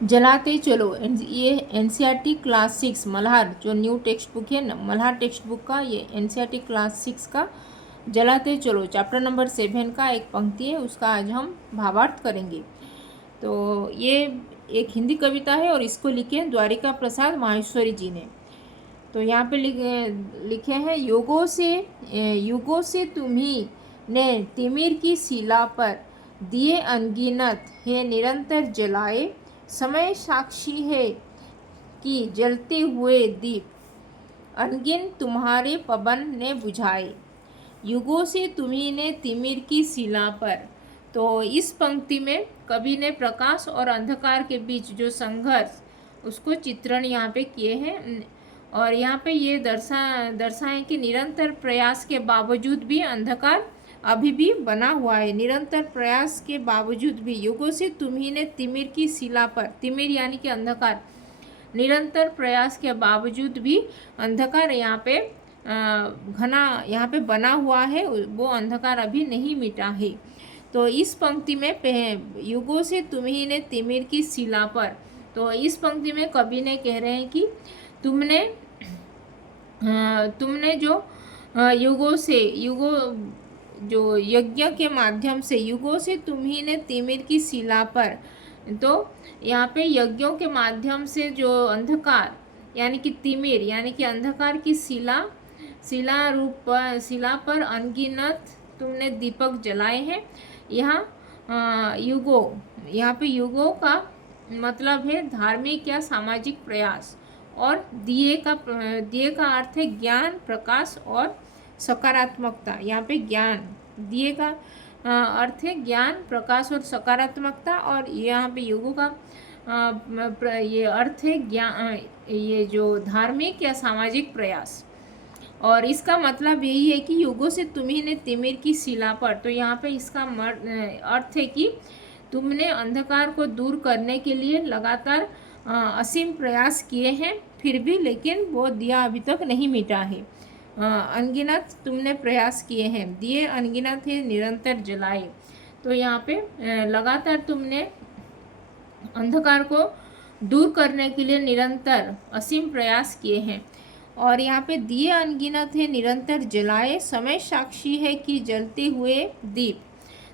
जलाते चलो। ये एनसीईआरटी क्लास 6 मल्हार जो न्यू टेक्स्ट बुक है मल्हार टेक्स्ट बुक का, ये एनसीईआरटी क्लास 6 का जलाते चलो चैप्टर नंबर 7 का एक पंक्ति है, उसका आज हम भावार्थ करेंगे। तो ये एक हिंदी कविता है और इसको लिखे द्वारिका प्रसाद माहेश्वरी जी ने। तो यहाँ पे लिखे हैं, युगों से तुम्ही ने तिमिर की शिला पर दिए अनगिनत है निरंतर जलाए, समय साक्षी है कि जलते हुए दीप अनगिन तुम्हारे पवन ने बुझाए। युगों से तुम्ही ने तिमिर की शिला पर। तो इस पंक्ति में कवि ने प्रकाश और अंधकार के बीच जो संघर्ष उसको चित्रण यहाँ पे किए हैं। और यहाँ पे ये दर्शाएं कि निरंतर प्रयास के बावजूद भी अंधकार अभी भी बना हुआ है। निरंतर प्रयास के बावजूद भी युगों से तुम्ही ने तिमिर की शिला पर, तिमिर यानी कि अंधकार, निरंतर प्रयास के बावजूद भी अंधकार यहाँ पे घना यहाँ पे बना हुआ है, वो अंधकार अभी नहीं मिटा है। तो इस पंक्ति में युगों से तुम्ही ने तिमिर की शिला पर, तो इस पंक्ति में कवि ने कह रहे हैं कि तुमने जो युगों जो यज्ञ के माध्यम से, युगों से तुम्ही ने तिमिर की शिला पर, तो यहाँ पे यज्ञों के माध्यम से जो अंधकार यानी कि तिमिर यानी कि अंधकार की शिला पर अनगिनत तुमने दीपक जलाए हैं। यहाँ यहाँ पे युगों का मतलब है धार्मिक या सामाजिक प्रयास, और दिए का अर्थ है ज्ञान, प्रकाश और सकारात्मकता। यहाँ पे ज्ञान, दिए का अर्थ है ज्ञान, प्रकाश और सकारात्मकता, और यहाँ पे युगों का ये अर्थ है ज्ञान, ये जो धार्मिक या सामाजिक प्रयास। और इसका मतलब यही है कि युगों से तुम्ही ने तिमिर की शिला पर, तो यहाँ पे इसका अर्थ है कि तुमने अंधकार को दूर करने के लिए लगातार असीम प्रयास किए हैं, फिर भी लेकिन वो दिया अभी तक नहीं मिटा है। अनगिनत तुमने प्रयास किए हैं, दिए अनगिनत है निरंतर जलाए। तो यहाँ पे लगातार तुमने अंधकार को दूर करने के लिए निरंतर असीम प्रयास किए हैं। और यहाँ पे दिए अनगिनत है निरंतर जलाए, समय साक्षी है कि जलते हुए दीप।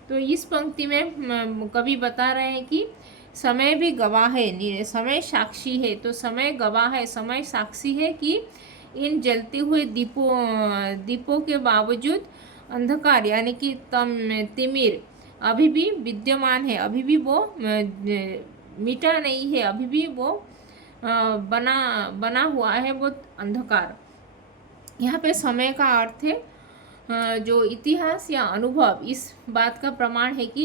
तो इस पंक्ति में कवि बता रहे हैं कि समय भी गवाह है, समय साक्षी है, तो समय गवाह है, समय साक्षी है कि इन जलते हुए दीपों के बावजूद अंधकार यानी कि तिमिर अभी भी विद्यमान है, अभी भी वो मिटा नहीं है, अभी भी वो बना हुआ है वो अंधकार। यहाँ पे समय का अर्थ है जो इतिहास या अनुभव इस बात का प्रमाण है कि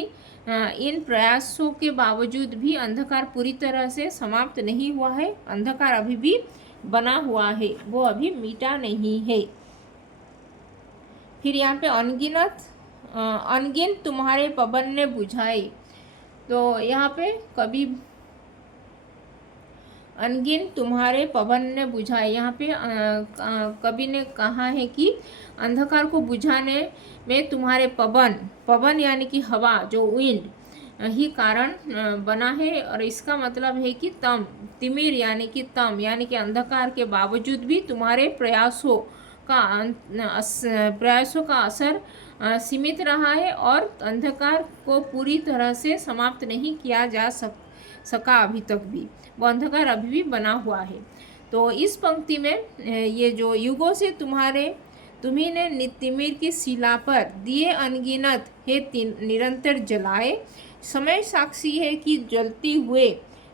इन प्रयासों के बावजूद भी अंधकार पूरी तरह से समाप्त नहीं हुआ है, अंधकार अभी भी बना हुआ है, वो अभी मिटा नहीं है। फिर यहाँ पे अनगिन तुम्हारे पवन ने बुझाए। तो यहाँ पे कभी अनगिन तुम्हारे पवन ने बुझाए, यहाँ पे कवि ने कहा है कि अंधकार को बुझाने में तुम्हारे पवन यानी कि हवा, जो विंड ही कारण बना है। और इसका मतलब है कि तिमिर यानी कि अंधकार के बावजूद भी तुम्हारे प्रयासों का असर सीमित रहा है, और अंधकार को पूरी तरह से समाप्त नहीं किया जा सका अभी तक भी, वो अंधकार अभी भी बना हुआ है। तो इस पंक्ति में ये जो युगों से तुम्ही ने तिमिर की शिला पर दिए अनगिनत है निरंतर जलाए, समय साक्षी है कि जलते हुए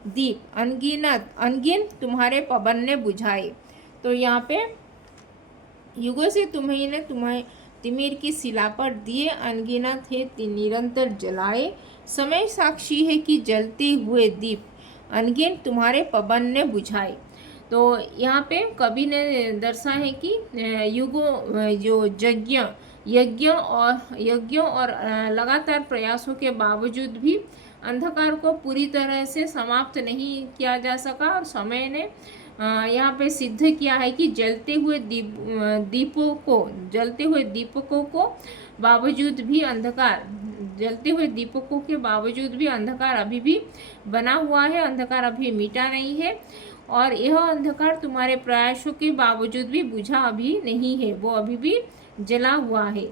दीप अनगिन तुम्हारे पवन ने बुझाए। तो यहाँ पे युगों से तुम्ही ने तिमिर की शिला पर दिए अनगिनत है निरंतर जलाए, समय साक्षी है कि जलते हुए दीप अनगिन तुम्हारे पवन ने बुझाए। तो यहाँ पे कवि ने दर्शा है कि युगों जो यज्ञों और लगातार प्रयासों के बावजूद भी अंधकार को पूरी तरह से समाप्त नहीं किया जा सका, और समय ने यहाँ पे सिद्ध किया है कि जलते हुए दीपकों को बावजूद भी अंधकार, जलते हुए दीपकों के बावजूद भी अंधकार अभी भी बना हुआ है, अंधकार अभी मिटा नहीं है, और यह अंधकार तुम्हारे प्रयासों के बावजूद भी बुझा अभी नहीं है, वो अभी भी जला हुआ है।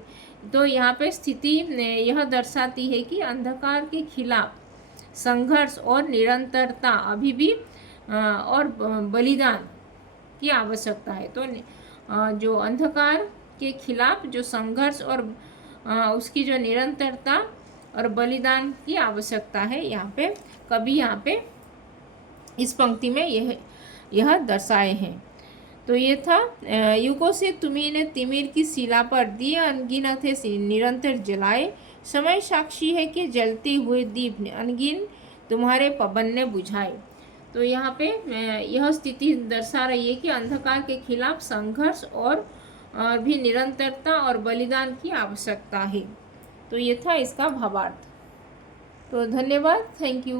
तो यहाँ पे स्थिति यह दर्शाती है कि अंधकार के खिलाफ संघर्ष और निरंतरता अभी भी और बलिदान की आवश्यकता है। तो जो अंधकार के खिलाफ जो संघर्ष और उसकी जो निरंतरता और बलिदान की आवश्यकता है, यहाँ पे कभी यहाँ पे इस पंक्ति में यह दर्शाए हैं। तो ये था युगों से तुम्ही ने तिमिर की शिला पर दिए अनगिनत है निरंतर जलाए, समय साक्षी है कि जलते हुए दीप ने अनगिन तुम्हारे पवन ने बुझाए। तो यहाँ पे यह स्थिति दर्शा रही है कि अंधकार के खिलाफ संघर्ष और भी निरंतरता और बलिदान की आवश्यकता है। तो ये था इसका भावार्थ। तो धन्यवाद, थैंक यू।